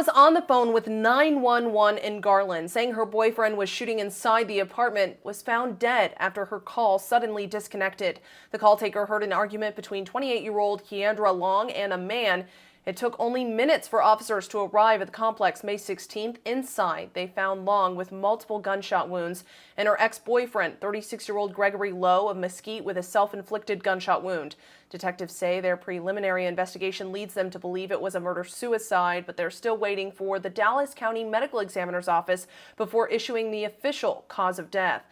was on the phone with 911 in Garland saying her boyfriend was shooting inside the apartment, was found dead after her call suddenly disconnected. The call taker heard an argument between 28-year-old Keandra Long and a man. It took only minutes for officers to arrive at the complex May 16th. Inside, they found Long with multiple gunshot wounds and her ex-boyfriend, 36-year-old Gregory Lowe of Mesquite, with a self-inflicted gunshot wound. Detectives say their preliminary investigation leads them to believe it was a murder-suicide, but they're still waiting for the Dallas County Medical Examiner's Office before issuing the official cause of death.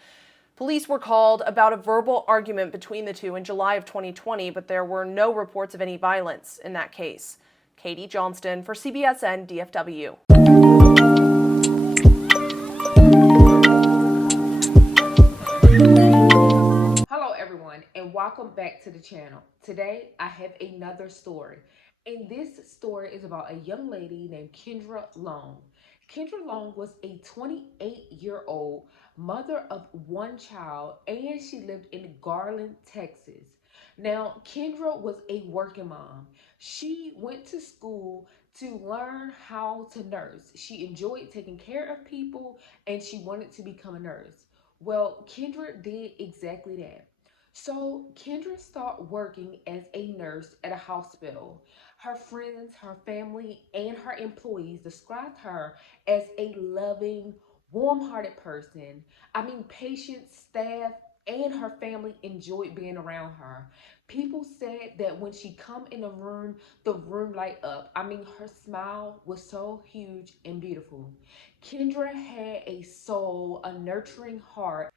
Police were called about a verbal argument between the two in July of 2020, but there were no reports of any violence in that case. Katie Johnston for CBSN DFW. Hello everyone and welcome back to the channel. Today I have another story, and this story is about a young lady named Keandra Long. Keandra Long was a 28-year-old mother of one child, and she lived in Garland, Texas. Now, Kendra was a working mom. She went to school to learn how to nurse. She enjoyed taking care of people and she wanted to become a nurse. Well, Kendra did exactly that. So, Kendra started working as a nurse at a hospital. Her friends, her family, and her employees described her as a loving, warm-hearted person. Patient staff and her family enjoyed being around her. People said that when she come in a room, the room light up. Her smile was so huge and beautiful. Kendra had a soul, a nurturing heart,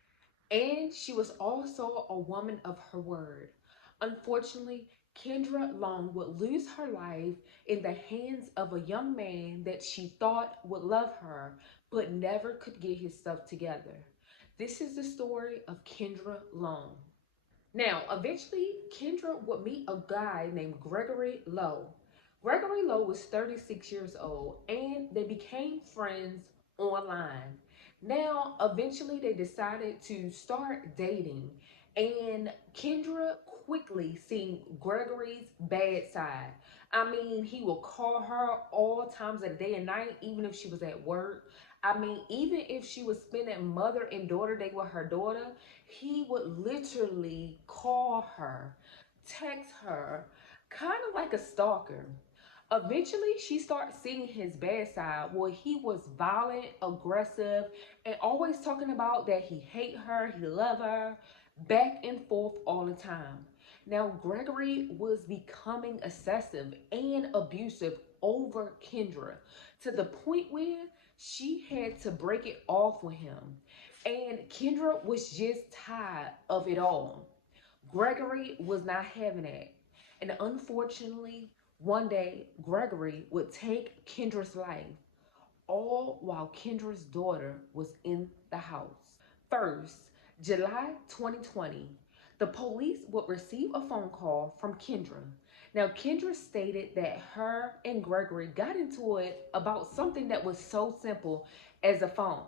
and she was also a woman of her word. Unfortunately, Kendra Long would lose her life in the hands of a young man that she thought would love her, but never could get his stuff together. This is the story of Kendra Long. Now, eventually, Kendra would meet a guy named Gregory Low. Gregory Low was 36 years old, and they became friends online. Now, eventually, they decided to start dating, and Kendra quickly seen Gregory's bad side. He would call her all times of the day and night, even if she was at work. Even if she was spending Mother and Daughter Day with her daughter, he would literally call her, text her, kind of like a stalker. Eventually, she started seeing his bad side where he was violent, aggressive, and always talking about that he hate her, he love her, back and forth all the time. Now, Gregory was becoming excessive and abusive over Kendra to the point where she had to break it off with him. And Kendra was just tired of it all. Gregory was not having it. And unfortunately, one day, Gregory would take Kendra's life, all while Kendra's daughter was in the house. First, July 2020, the police would receive a phone call from Kendra. Now, Kendra stated that her and Gregory got into it about something that was so simple as a phone.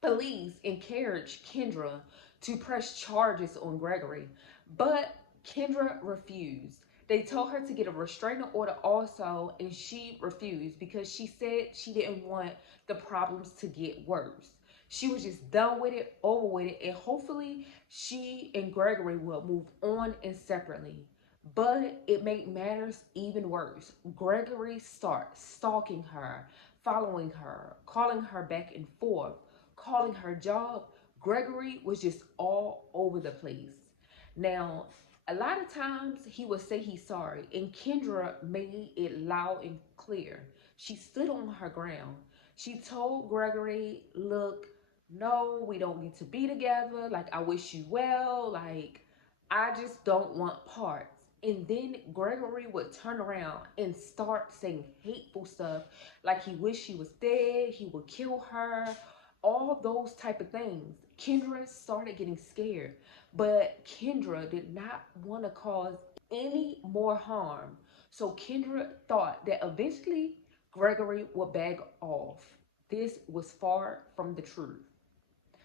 Police encouraged Kendra to press charges on Gregory, but Kendra refused. They told her to get a restraining order also, and she refused because she said she didn't want the problems to get worse. She was just done with it, over with it, and hopefully she and Gregory will move on and separately. But it made matters even worse. Gregory started stalking her, following her, calling her back and forth, calling her job. Gregory was just all over the place. Now, a lot of times he would say he's sorry, and Kendra made it loud and clear. She stood on her ground. She told Gregory, look, no, we don't need to be together. Like, I wish you well. Like, I just don't want parts. And then Gregory would turn around and start saying hateful stuff, like he wished she was dead, he would kill her, all those type of things. Kendra started getting scared, but Kendra did not want to cause any more harm. So Kendra thought that eventually Gregory would back off. This was far from the truth.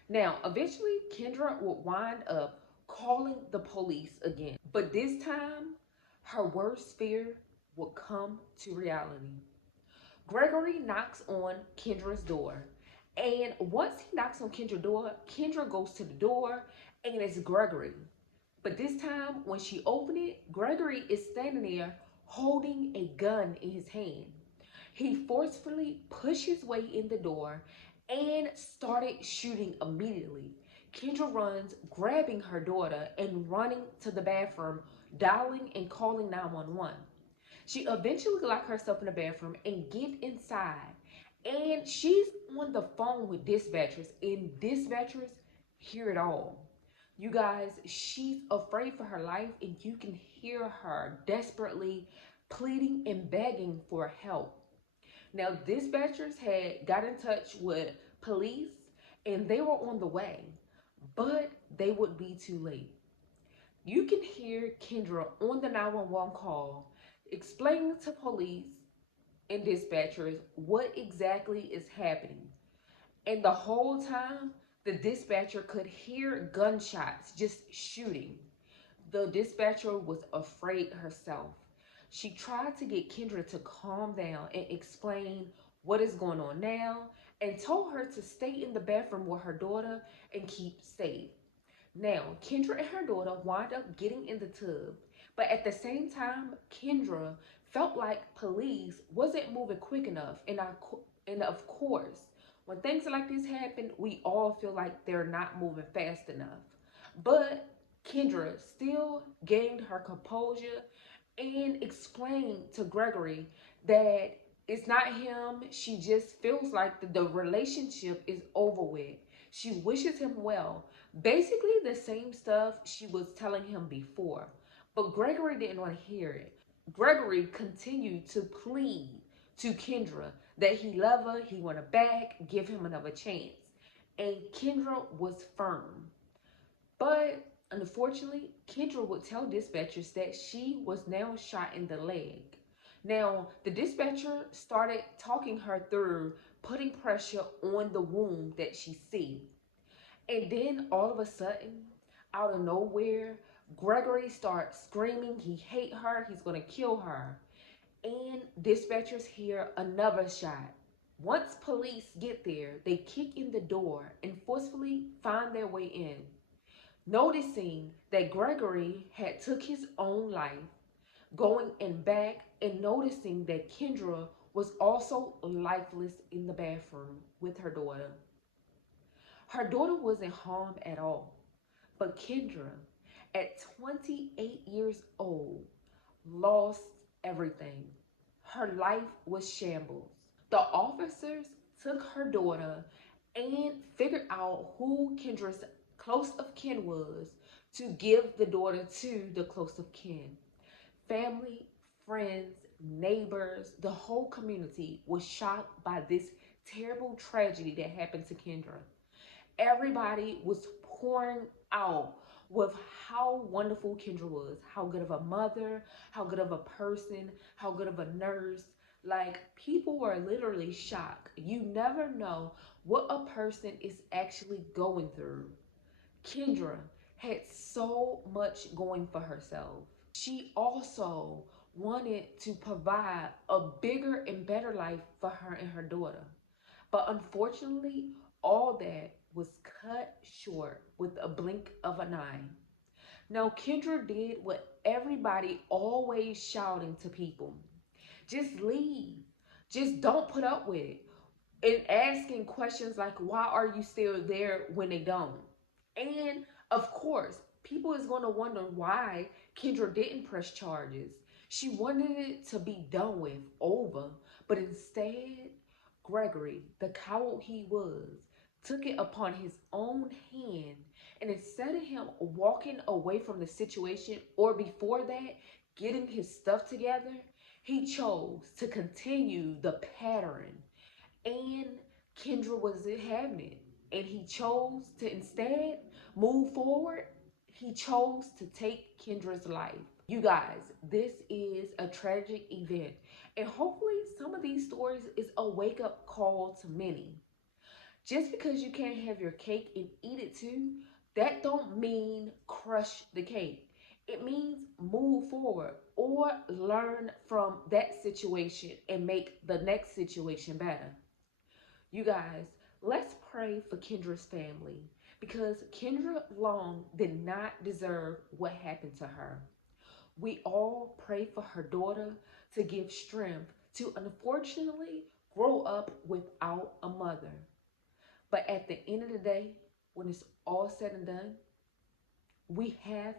Now, eventually, Kendra would wind up calling the police again. But this time, her worst fear would come to reality. Gregory knocks on Kendra's door. And once he knocks on Kendra's door, Kendra goes to the door and it's Gregory. But this time, when she opened it, Gregory is standing there holding a gun in his hand. He forcefully pushed his way in the door and started shooting immediately. Kendra runs, grabbing her daughter and running to the bathroom, dialing and calling 911. She eventually locked herself in the bathroom and get inside. And she's on the phone with dispatchers, and dispatchers hear it all. You guys, she's afraid for her life, and you can hear her desperately pleading and begging for help. Now, dispatchers had got in touch with police and they were on the way, but they would be too late. You can hear Kendra on the 911 call explaining to police and dispatchers what exactly is happening. And the whole time, the dispatcher could hear gunshots just shooting. The dispatcher was afraid herself. She tried to get Kendra to calm down and explain what is going on now and told her to stay in the bathroom with her daughter and keep safe. Now, Kendra and her daughter wound up getting in the tub, but at the same time, Kendra felt like police wasn't moving quick enough. And of course, when things like this happen, we all feel like they're not moving fast enough. But Kendra still gained her composure and explained to Gregory that it's not him. She just feels like the relationship is over with. She wishes him well. Basically, the same stuff she was telling him before. But Gregory didn't want to hear it. Gregory continued to plead to Kendra that he loved her, he wanted back, give him another chance. And Kendra was firm. But unfortunately, Kendra would tell dispatchers that she was now shot in the leg. Now, the dispatcher started talking her through putting pressure on the wound that she see. And then all of a sudden, out of nowhere, Gregory starts screaming he hate her, he's gonna kill her. And dispatchers hear another shot. Once police get there, they kick in the door and forcefully find their way in. Noticing that Gregory had took his own life, going in back and noticing that Kendra was also lifeless in the bathroom with her daughter. Her daughter wasn't harmed at all, but Kendra, at 28 years old, lost everything. Her life was shambles. The officers took her daughter and figured out who Kendra's close of kin was to give the daughter to the close of kin. Family, friends, neighbors, the whole community was shocked by this terrible tragedy that happened to Kendra. Everybody was pouring out with how wonderful Kendra was, how good of a mother, how good of a person, how good of a nurse. Like, people were literally shocked. You never know what a person is actually going through. Kendra had so much going for herself. She also wanted to provide a bigger and better life for her and her daughter. But unfortunately, all that was cut short with a blink of an eye. Now, Kendra did what everybody always shouting to people: just leave. Just don't put up with it. And asking questions like, why are you still there when they don't? And of course, people is going to wonder why Kendra didn't press charges. She wanted it to be done with, over. But instead, Gregory, the coward he was, took it upon his own hand. And instead of him walking away from the situation, or before that, getting his stuff together, he chose to continue the pattern. And Kendra wasn't having it. And he chose to instead move forward. He chose to take Kendra's life. You guys, this is a tragic event. And hopefully some of these stories is a wake-up call to many. Just because you can't have your cake and eat it too, that don't mean crush the cake. It means move forward or learn from that situation and make the next situation better. You guys, let's pray for Kendra's family because Kendra Long did not deserve what happened to her. We all pray for her daughter to give strength to unfortunately grow up without a mother. But at the end of the day, when it's all said and done, we have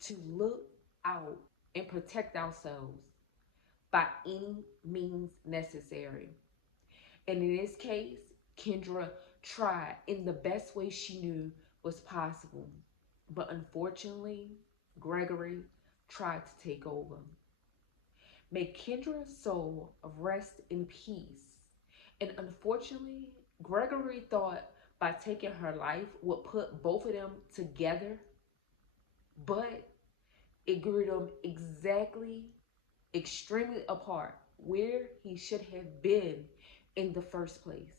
to look out and protect ourselves by any means necessary. And in this case, Kendra tried in the best way she knew was possible. But unfortunately, Gregory tried to take over. May Kendra's soul rest in peace. And unfortunately, Gregory thought by taking her life would put both of them together, but it grew them exactly, extremely apart where he should have been in the first place.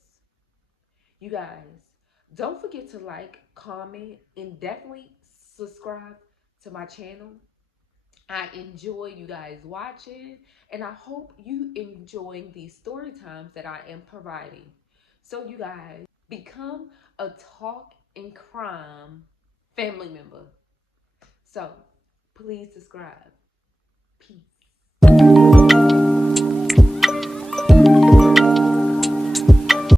You guys, don't forget to like, comment, and definitely subscribe to my channel. I enjoy you guys watching, and I hope you enjoying these story times that I am providing. So you guys, become a talk and crime family member. So please subscribe. Peace.